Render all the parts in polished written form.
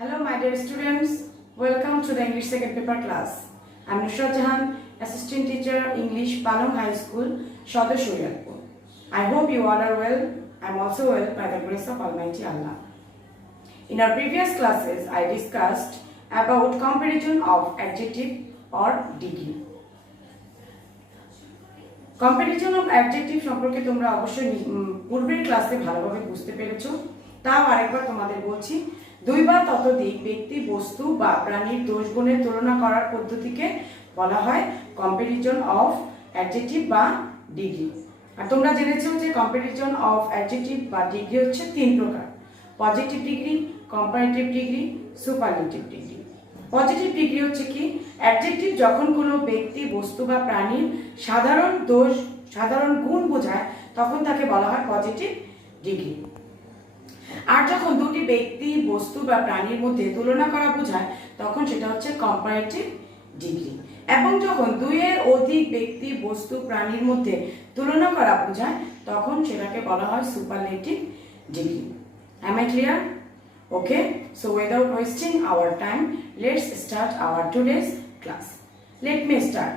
Hello my dear students, welcome to the English second paper class. I am Nusrat Jahan, assistant teacher English Palong High School, Shodar Shuriatpur. I hope you all are well. I am also well by the grace of Almighty Allah. In our previous classes, I discussed about comparison of adjective or degree. Comparison of adjective সম্পর্কে তোমরা অবশ্যই পূর্বের ক্লাসে ভালোভাবে বুঝতে পেরেছো। তাও আরেকবার তোমাদের বলছি, দুই বা ততোধিক ব্যক্তি, বস্তু বা প্রাণীর দোষগুণের তুলনা করার পদ্ধতিকে বলা হয় কম্পারিজন অফ অ্যাডজেক্টিভ বা ডিগ্রি। আর তোমরা জেনেছো যে কম্পারিজন অফ অ্যাডজেক্টিভ বা ডিগ্রি হচ্ছে তিন প্রকার: positive degree, comparative degree, superlative degree. Positive degree হচ্ছে কি, অ্যাডজেক্টিভ যখন কোনো ব্যক্তি, বস্তু বা প্রাণীর সাধারণ দোষ, সাধারণ গুণ বোঝায় তখন তাকে বলা হয় পজিটিভ ডিগ্রি। আর যখন দুটি ব্যক্তি, বস্তু বা প্রাণীর মধ্যে তুলনা করা বোঝায় তখন সেটা হচ্ছে কম্পারেটিভ ডিগ্রি। এবং যখন দুইয়ের অধিক ব্যক্তি, বস্তু, প্রাণীর মধ্যে তুলনা করা বোঝায় তখন সেটাকে বলা হয় superlative degree. Am I clear? Okay, so without wasting our time, let's start our today's class. Let me start.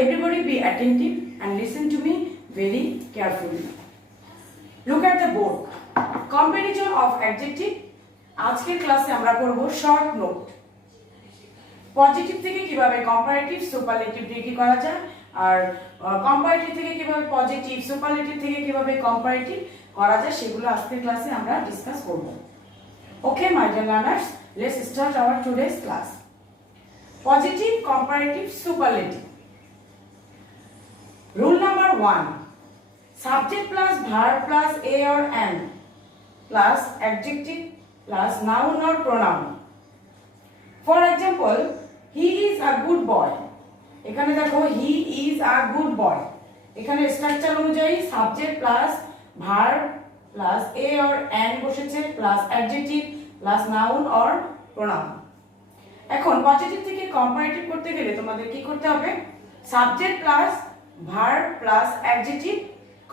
Everybody be attentive and listen to me very carefully. Look at the board. Comparison of adjective. আজকের ক্লাসে আমরা করব short note. Positive থেকে কিভাবে comparative, superlative degree করা যায়, আর comparative থেকে কিভাবে পজিটিভ, সুপারলেটিভ থেকে কিভাবে কম্পারেটিভ করা যায় সেগুলো আজকের ক্লাসে আমরা ডিসকাস করব। Okay, my dear learners, let's start our today's class. Positive, comparative, superlative. Rule number 1. Subject plus verb plus a or an plus adjective plus noun or pronoun. For example, he is a good boy. এখানে দেখো he is a good boy. এখানে structure অনুযায়ী subject plus verb plus a or an বসেছে plus adjective plus noun or pronoun. এখন positive থেকে comparative করতে গেলে তোমাদের কি করতে হবে? Subject plus verb plus adjective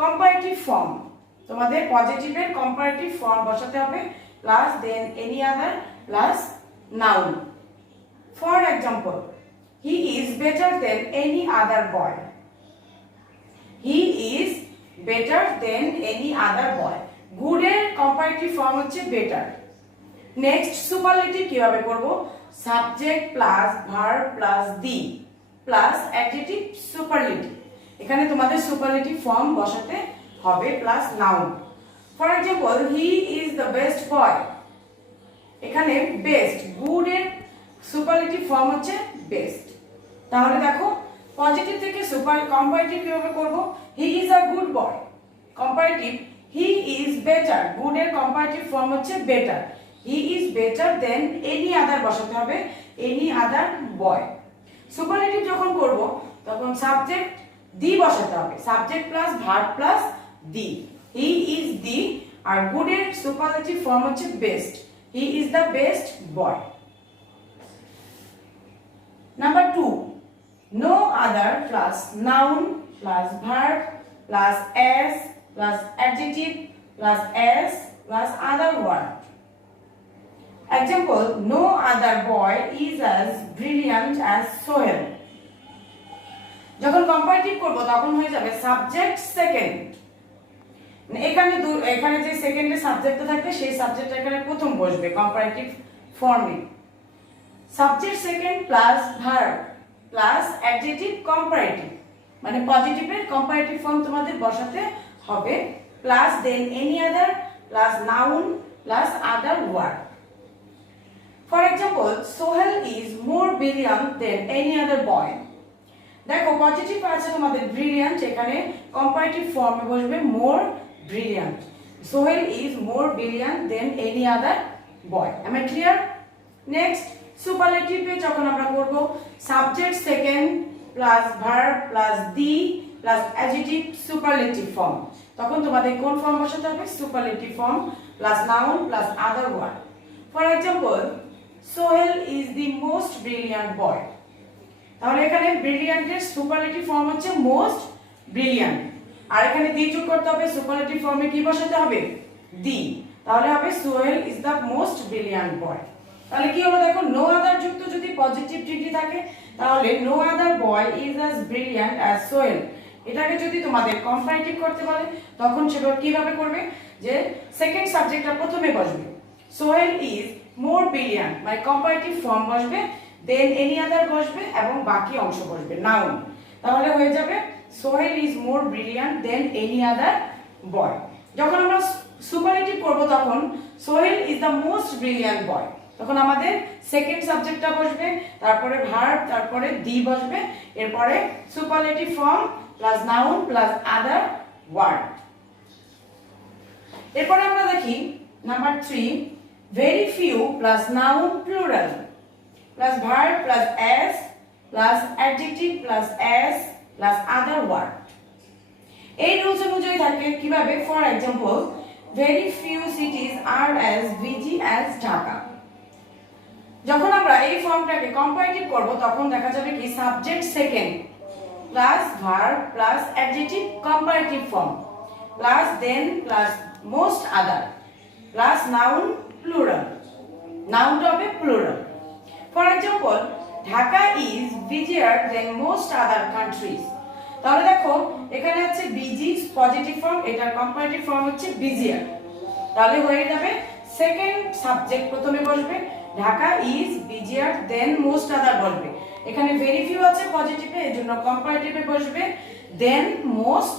comparative form, তোমাদের পজিটিভের কম্পারেটিভ ফর্ম বসাতে হবে plus than any other plus noun. For example, he is better than any other boy. He is better than any other boy. Good এর comparative form হচ্ছে better. Next superlative কিভাবে করব? Subject plus verb plus দি plus adjective superlative. এখানে তোমাদের superlative form বসাতে হবে plus noun. For example, he is the best বয়। এখানে best, good এর সুপারলেটিভ ফর্ম হচ্ছে বেস্ট। তাহলে দেখো পজিটিভ থেকে সুপার কম্পারেটিভ কিভাবে করব? He is a good boy. Comparative, he is better. Good এর কম্পারেটিভ ফর্ম হচ্ছে better. He is better than any আদার বসাতে হবে এনি আদার বয়। সুপারলেটিভ যখন করব তখন সাবজেক্ট দি বসাতে হবে, subject plus verb plus the. He is the, আর গুড এর সুপারলেটিভ ফর্ম হচ্ছে best. He is the best boy. Number 2, no other plus noun plus verb plus as plus adjective plus as plus other word. Example, no other boy is as brilliant as Sohail. যখন comparative করব তখন হয়ে যাবে subject second. এখানে যে সেকেন্ডে subject থাকবে সেই সাবজেক্ট এখানে প্রথম বসবে কম্পারেটিভ ফর্মে। Subject second plus verb plus adjective comparative, মানে পজিটিভের কম্পারেটিভ ফর্ম তোমাদের বসাতে হবে plus than any other plus noun plus other word. For example, Sohel is more brilliant than any other boy. দেখো পজিটিভ আছে তোমাদের ব্রিলিয়ান্ট, এখানে কম্পারেটিভ ফর্মে বসবে more brilliant. Sohel is more brilliant than any other boy. Am I clear? Next সুপারলেটিভে যখন আমরা করব subject second plus verb plus দি প্লাস অ্যাডজেক্টিভ সুপারলেটিভ ফর্ম, তখন তোমাদের কোন ফর্ম বসাতে হবে? Superlative form plus noun plus other word. For example, Sohel is the most brilliant boy. তাহলে এখানে ব্রিলিয়ান্টের সুপারলেটিভ ফর্ম হচ্ছে মোস্ট ব্রিলিয়ান্ট, আর এখানে দি যোগ করতে হবে। সুপারলেটিভ ফর্মে কি বসাতে হবে? দি। তাহলে হবে Sohel is the most brilliant boy. তাহলে কি হলো দেখো, নো আদার যুক্ত যদি পজিটিভ ডিগ্রি থাকে তাহলে no other boy is as brilliant as Sohel. এটাকে যদি তোমাদের কম্পারেটিভ করতে বলে তখন সেটা কিভাবে করবে, যে সেকেন্ড সাবজেক্টটা প্রথমে বসবে, সোহেল ইজ মোর ব্রিলিয়ান্ট মানে কম্পারেটিভ ফর্ম বসবে, দেন এনি আদার বসবে এবং বাকি অংশ বসবে নাউন। তাহলে হয়ে যাবে Sohel is more brilliant than any other boy. যখন আমরা সুপারলেটিভ করব তখন Sohel is the most brilliant boy, তখন আমাদের সেকেন্ড সাবজেক্টটা বসবে, তারপরে ভার্ব, তারপরে দি বসবে, এরপরে superlative form plus noun plus other word. এরপরে আমরা দেখি number 3, very few plus noun plural plus verb plus s plus adjective plus s plus other word. এই রুলস অনুযায়ী থাকে কিভাবে, for example very few cities are as busy as Dhaka. যখন আমরা এই ফর্মটাকে কম্পারেটিভ করব তখন দেখা যাবে কি subject second plus verb plus adjective comparative form plus than plus most other plus noun plural, নাউনটা হবে plural. For example Dhaka is busier than most other countries. তাহলে দেখো এখানে হচ্ছে বিজি পজিটিভ ফর্ম, এটার কম্পারেটিভ ফর্ম হচ্ছে বিজিয়ার। তাহলে হয়ে যাবে সেকেন্ড সাবজেক্ট প্রথমে বসবে, Dhaka is busier than most other বসবে। এখানে ভেরি ফিউ আছে পজিটিভে, এজন্য কম্পারেটিভে বসবে দেন মোস্ট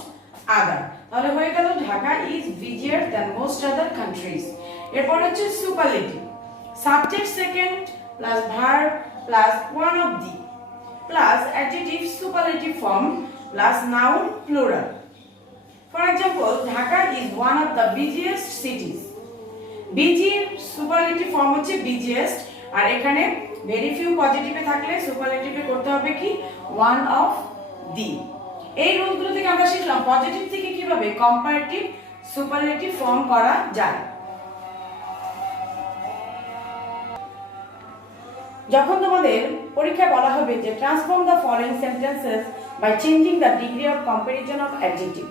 আদার। তাহলে হয়ে গেল Dhaka is busier than most other countries. এরপর হচ্ছে superlative, subject second plus verb plus one of the plus adjective superlative form plus noun plural. For example Dhaka is one of the busiest cities. বিজির superlative form হচ্ছে busiest, আর এখানে very few পজিটিভে থাকলে সুপারলেটিভে করতে হবে কি ওয়ান অফ দি। এই রুলগুলো থেকে আমরা শিখলাম পজিটিভ থেকে কিভাবে কম্পারেটিভ সুপারলেটিভ ফর্ম করা যায়। যখন তোমাদের পরীক্ষায় বলা হবে যে transform the following sentences by changing the degree of comparison of adjective,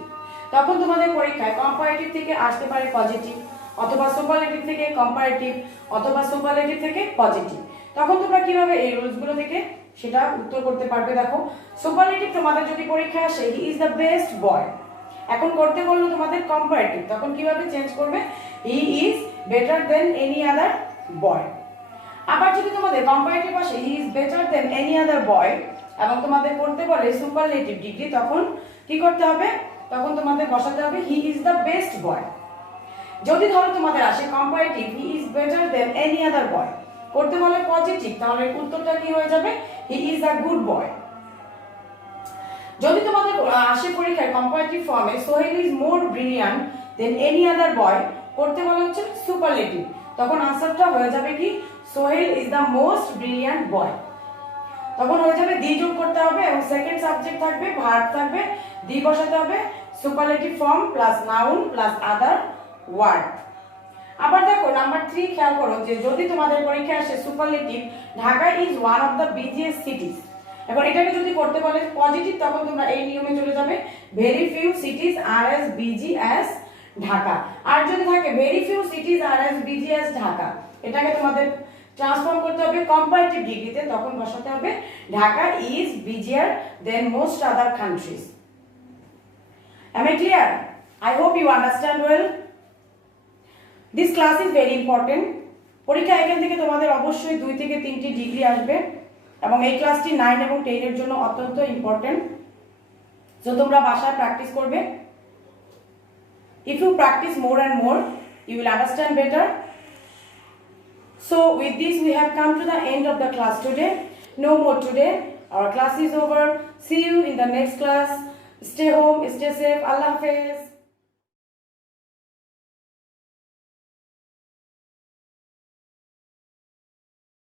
তখন তোমাদের পরীক্ষায় কম্পারেটিভ থেকে আসতে পারে পজিটিভ, অথবা সুপারলেটিভ থেকে কম্পারেটিভ, অথবা সুপারলেটিভ থেকে পজিটিভ। তখন তোমরা কিভাবে এই রুলসগুলো থেকে সেটা উত্তর করতে পারবে। দেখো সুপারলেটিভ তোমাদের যদি পরীক্ষায় আসে he is the best boy, এখন করতে বললো তোমাদের কম্পারেটিভ, তখন কিভাবে চেঞ্জ করবে, he is better than any other boy. আবার যদি তোমাদের কম্পারেটিভ আসে he is better than any other boy এবং তোমাদের করতে বলে সুপারলেটিভ ডিগ্রি, তখন কি করতে হবে, তখন তোমাদের বসাতে হবে he is the best boy. যদি ধরো তোমাদের আসে comparative he is better than any other boy, করতে বলে পজিটিভ, তাহলে উত্তরটা কি হয়ে যাবে, he is a good boy. যদি তোমাদের আসে পরীক্ষায় কম্পারেটিভ ফর্মে Sohel is more brilliant than any other boy, করতে বলা হচ্ছে সুপারলেটিভ, তখন আনসারটা হয়ে যাবে কি Sohel is the most brilliant boy. তখন হয়ে যাবে দি যোগ করতে হবে এবং সেকেন্ড সাবজেক্ট থাকবে, ভার্ব থাকবে, দি বসাতে হবে, superlative form plus noun plus other word. আবার দেখো নাম্বার 3 খেয়াল করো যে যদি তোমাদের পরীক্ষায় আসে superlative Dhaka is one of the busiest সিটিজ, এখন এটাকে যদি করতে বলে পজিটিভ তখন তোমরা এই নিয়মে চলে যাবে ভেরি ফিউ সিটিজ আর এস বিজি অ্যাজ ঢাকা। আর যদি থাকে ভেরি ফিউ সিটিজ আর এস বিজি অ্যাজ ঢাকা, এটাকে তোমাদের ট্রান্সফর্ম করতে হবে কম্পারেটিভ ডিগ্রিতে, তখন বসাতে হবে Dhaka is busier than most other countries. Am I clear? I hope you understand well. This class is very important. পরীক্ষা এখান থেকে তোমাদের অবশ্যই 2 থেকে 3টি ডিগ্রি আসবে এবং এই ক্লাসটি 9 এবং 10 এর জন্য অত্যন্ত ইম্পর্টেন্ট। সো তোমরা বাসায় প্র্যাকটিস করবে। If you practice more and more, you will understand better. So with this we have come to the end of the class today. No more today. Our class is over. See you in the next class. Stay home, stay safe. Allah Hafiz.